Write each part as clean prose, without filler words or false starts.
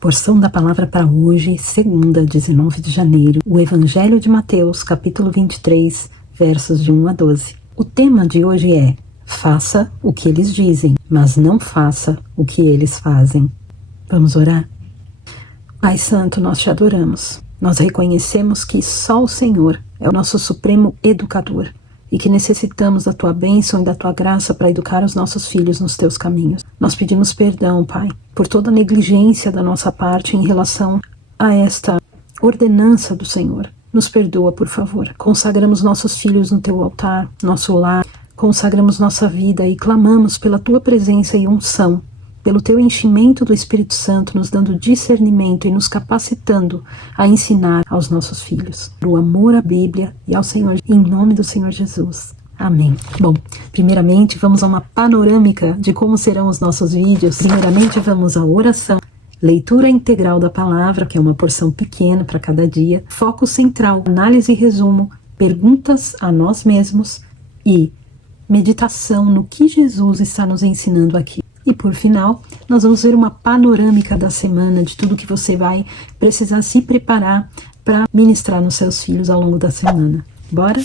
Porção da palavra para hoje, segunda, 19 de janeiro, o Evangelho de Mateus, capítulo 23, versos de 1 a 12. O tema de hoje é: faça o que eles dizem, mas não faça o que eles fazem. Vamos orar? Pai Santo, nós te adoramos. Nós reconhecemos que só o Senhor é o nosso supremo educador e que necessitamos da tua bênção e da tua graça para educar os nossos filhos nos teus caminhos. Nós pedimos perdão, Pai, por toda a negligência da nossa parte em relação a esta ordenança do Senhor. Nos perdoa, por favor. Consagramos nossos filhos no teu altar, nosso lar, consagramos nossa vida e clamamos pela tua presença e unção, pelo teu enchimento do Espírito Santo, nos dando discernimento e nos capacitando a ensinar aos nossos filhos o amor à Bíblia e ao Senhor, em nome do Senhor Jesus. Amém. Bom, primeiramente vamos a uma panorâmica de como serão os nossos vídeos. Primeiramente vamos à oração, leitura integral da palavra, que é uma porção pequena para cada dia, foco central, análise e resumo, perguntas a nós mesmos e meditação no que Jesus está nos ensinando aqui. E por final, nós vamos ver uma panorâmica da semana, de tudo que você vai precisar se preparar para ministrar nos seus filhos ao longo da semana. Bora?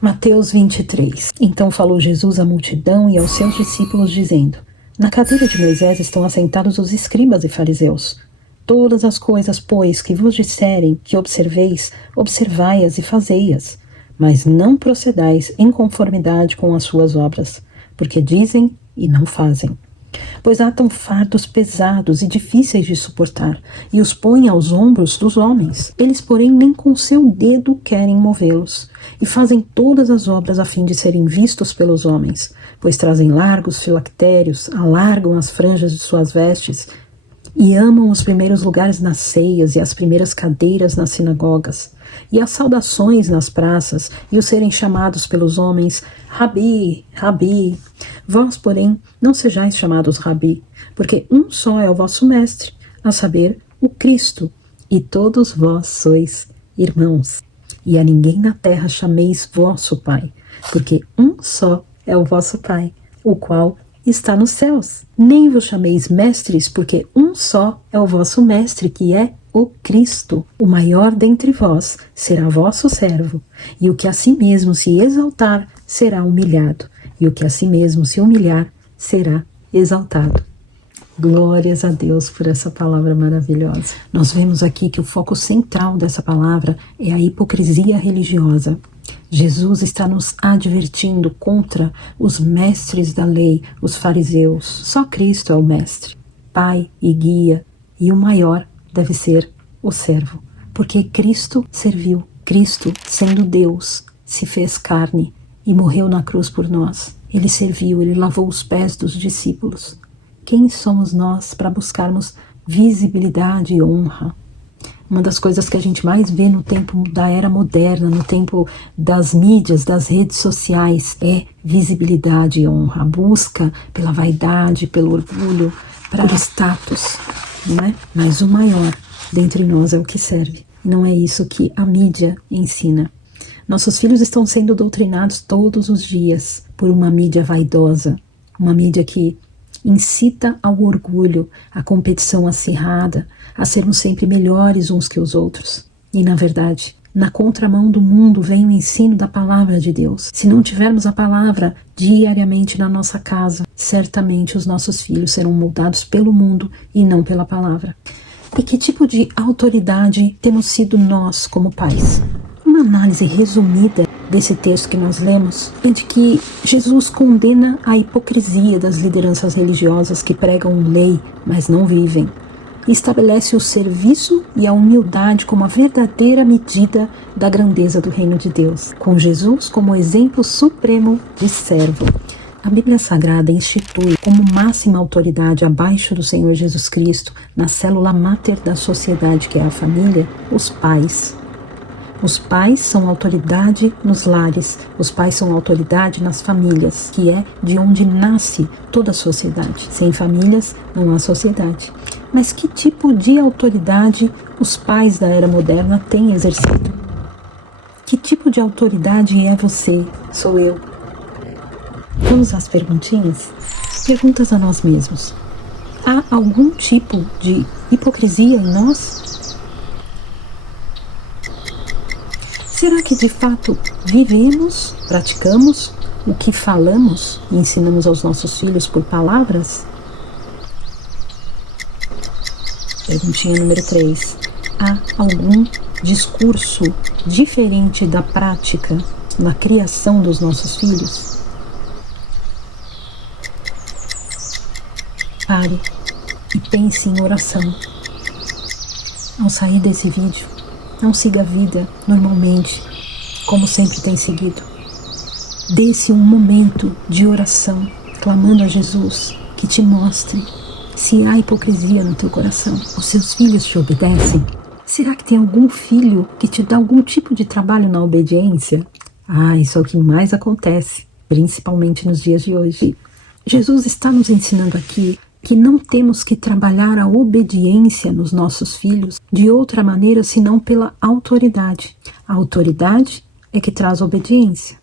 Mateus 23. Então falou Jesus à multidão e aos seus discípulos, dizendo: na cadeira de Moisés estão assentados os escribas e fariseus. Todas as coisas, pois, que vos disserem que observeis, observai-as e fazei-as, mas não procedais em conformidade com as suas obras, porque dizem e não fazem. Pois atam fardos pesados e difíceis de suportar, e os põem aos ombros dos homens. Eles, porém, nem com seu dedo querem movê-los, e fazem todas as obras a fim de serem vistos pelos homens, pois trazem largos filactérios, alargam as franjas de suas vestes, e amam os primeiros lugares nas ceias e as primeiras cadeiras nas sinagogas, e as saudações nas praças, e os serem chamados pelos homens Rabi, Rabi. Vós, porém, não sejais chamados Rabi, porque um só é o vosso mestre, a saber, o Cristo, e todos vós sois irmãos. E a ninguém na terra chameis vosso Pai, porque um só é o vosso Pai, o qual está nos céus. Nem vos chameis mestres, porque um só é o vosso mestre, que é o Cristo. O maior dentre vós será vosso servo, e o que a si mesmo se exaltar será humilhado, e o que a si mesmo se humilhar será exaltado. Glórias a Deus por essa palavra maravilhosa. Nós vemos aqui que o foco central dessa palavra é a hipocrisia religiosa. Jesus está nos advertindo contra os mestres da lei, os fariseus. Só Cristo é o mestre, pai e guia, e o maior deve ser o servo, porque Cristo serviu. Cristo, sendo Deus, se fez carne e morreu na cruz por nós. Ele serviu, ele lavou os pés dos discípulos. Quem somos nós para buscarmos visibilidade e honra? Uma das coisas que a gente mais vê no tempo da era moderna, no tempo das mídias, das redes sociais, é visibilidade e honra. A busca pela vaidade, pelo orgulho, por status, não é? Mas o maior dentre nós é o que serve. Não é isso que a mídia ensina. Nossos filhos estão sendo doutrinados todos os dias por uma mídia vaidosa, uma mídia que incita ao orgulho, à competição acirrada, a sermos sempre melhores uns que os outros. E, na verdade, na contramão do mundo vem o ensino da palavra de Deus. Se não tivermos a palavra diariamente na nossa casa, certamente os nossos filhos serão moldados pelo mundo e não pela palavra. E que tipo de autoridade temos sido nós como pais? Uma análise resumida desse texto que nós lemos é de que Jesus condena a hipocrisia das lideranças religiosas que pregam lei, mas não vivem, e estabelece o serviço e a humildade como a verdadeira medida da grandeza do reino de Deus, com Jesus como exemplo supremo de servo. A Bíblia Sagrada institui como máxima autoridade abaixo do Senhor Jesus Cristo, na célula máter da sociedade, que é a família, os pais. Os pais são autoridade nos lares, os pais são autoridade nas famílias, que é de onde nasce toda a sociedade. Sem famílias, não há sociedade. Mas que tipo de autoridade os pais da era moderna têm exercido? Que tipo de autoridade é você? Sou eu? Vamos às perguntinhas? Perguntas a nós mesmos. Há algum tipo de hipocrisia em nós? Será que de fato vivemos, praticamos o que falamos e ensinamos aos nossos filhos por palavras? Perguntinha número 3. Há algum discurso diferente da prática na criação dos nossos filhos? Pare e pense em oração. Ao sair desse vídeo, não siga a vida normalmente, como sempre tem seguido. Dê-se um momento de oração, clamando a Jesus que te mostre se há hipocrisia no teu coração. Os seus filhos te obedecem? Será que tem algum filho que te dá algum tipo de trabalho na obediência? Isso é o que mais acontece, principalmente nos dias de hoje. Jesus está nos ensinando aqui que não temos que trabalhar a obediência nos nossos filhos de outra maneira senão pela autoridade. A autoridade é que traz obediência.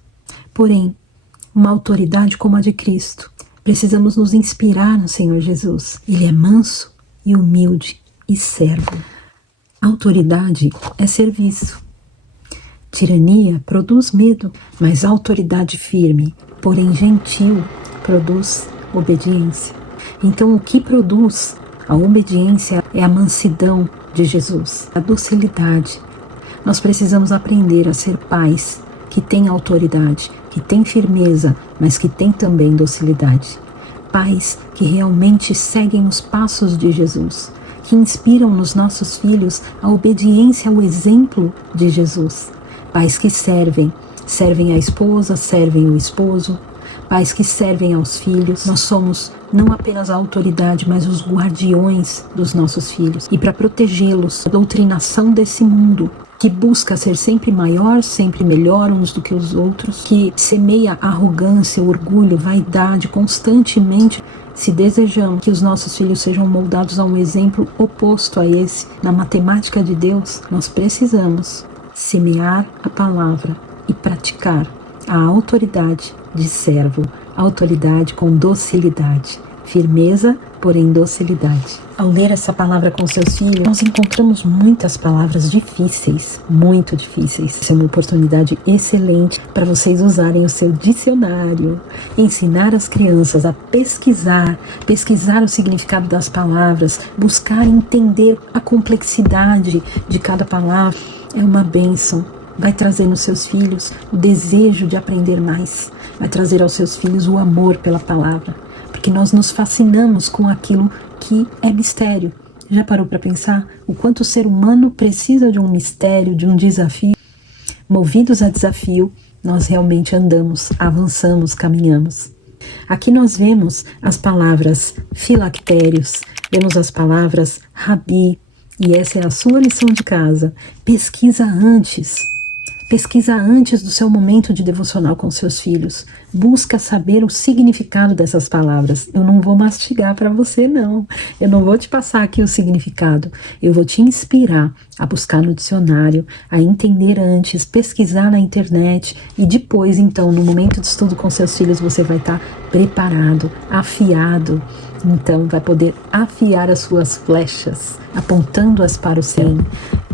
Porém, uma autoridade como a de Cristo, precisamos nos inspirar no Senhor Jesus. Ele é manso e humilde e servo. Autoridade é serviço. Tirania produz medo, mas autoridade firme, porém gentil, produz obediência. Então, o que produz a obediência é a mansidão de Jesus, a docilidade. Nós precisamos aprender a ser pais que têm autoridade, que têm firmeza, mas que têm também docilidade. Pais que realmente seguem os passos de Jesus, que inspiram nos nossos filhos a obediência ao exemplo de Jesus. Pais que servem a esposa, servem o esposo. Pais que servem aos filhos. Nós somos não apenas a autoridade, mas os guardiões dos nossos filhos. E para protegê-los da doutrinação desse mundo, que busca ser sempre maior, sempre melhor uns do que os outros, que semeia arrogância, orgulho, vaidade constantemente, se desejamos que os nossos filhos sejam moldados a um exemplo oposto a esse, na matemática de Deus, nós precisamos semear a palavra e praticar a autoridade de servo, autoridade com docilidade, firmeza, porém docilidade. Ao ler essa palavra com seus filhos, nós encontramos muitas palavras difíceis, muito difíceis. Isso é uma oportunidade excelente para vocês usarem o seu dicionário, ensinar as crianças a pesquisar o significado das palavras, buscar entender a complexidade de cada palavra. É uma bênção. Vai trazer nos seus filhos o desejo de aprender mais. Vai trazer aos seus filhos o amor pela palavra. Porque nós nos fascinamos com aquilo que é mistério. Já parou para pensar o quanto o ser humano precisa de um mistério, de um desafio? Movidos a desafio, nós realmente andamos, avançamos, caminhamos. Aqui nós vemos as palavras filactérios, vemos as palavras rabi, e essa é a sua lição de casa. Pesquisa antes do seu momento de devocional com seus filhos. Busca saber o significado dessas palavras. Eu não vou mastigar para você, não. Eu não vou te passar aqui o significado. Eu vou te inspirar a buscar no dicionário, a entender antes, pesquisar na internet e depois, então, no momento de estudo com seus filhos, você vai estar preparado, afiado. Então, vai poder afiar as suas flechas, apontando-as para o céu.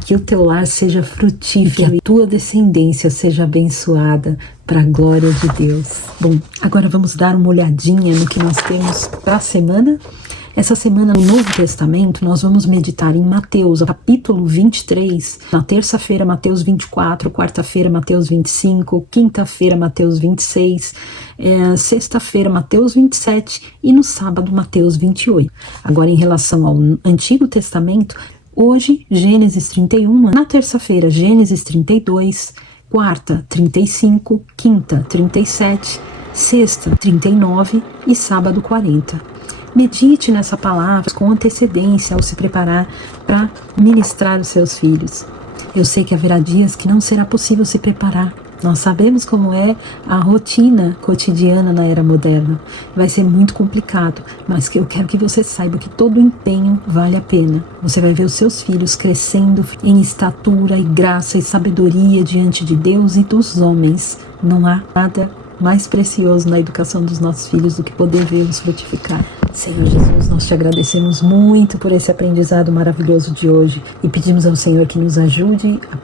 Que o teu lar seja frutífero, que a tua descendência seja abençoada para a glória de Deus. Bom, agora vamos dar uma olhadinha no que nós temos para a semana. Essa semana no Novo Testamento nós vamos meditar em Mateus, capítulo 23, na terça-feira Mateus 24, quarta-feira Mateus 25, quinta-feira Mateus 26, sexta-feira Mateus 27 e no sábado Mateus 28. Agora em relação ao Antigo Testamento, hoje Gênesis 31, na terça-feira Gênesis 32, quarta 35, quinta 37, sexta 39 e sábado 40. Medite nessa palavra com antecedência ao se preparar para ministrar os seus filhos. Eu sei que haverá dias que não será possível se preparar. Nós sabemos como é a rotina cotidiana na era moderna. Vai ser muito complicado, mas eu quero que você saiba que todo empenho vale a pena. Você vai ver os seus filhos crescendo em estatura e graça e sabedoria diante de Deus e dos homens. Não há nada mais precioso na educação dos nossos filhos do que poder vê-los frutificar. Senhor Jesus, Nós te agradecemos muito por esse aprendizado maravilhoso de hoje e pedimos ao Senhor que nos ajude a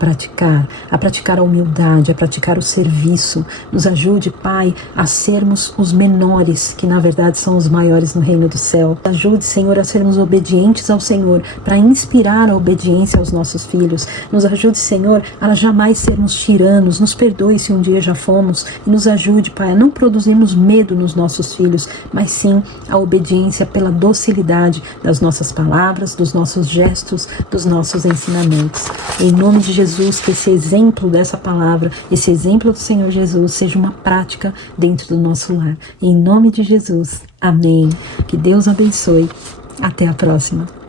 praticar a humildade, a praticar o serviço. Nos ajude, Pai, a sermos os menores, que na verdade são os maiores no reino do céu. Ajude, Senhor, a sermos obedientes ao Senhor, para inspirar a obediência aos nossos filhos. Nos ajude, Senhor, a jamais sermos tiranos. Nos perdoe se um dia já fomos e nos ajude, Pai, a não produzirmos medo nos nossos filhos, mas sim a obediência pela docilidade das nossas palavras, dos nossos gestos, dos nossos ensinamentos. Em nome de Jesus, que esse exemplo dessa palavra, esse exemplo do Senhor Jesus seja uma prática dentro do nosso lar. Em nome de Jesus. Amém. Que Deus abençoe. Até a próxima.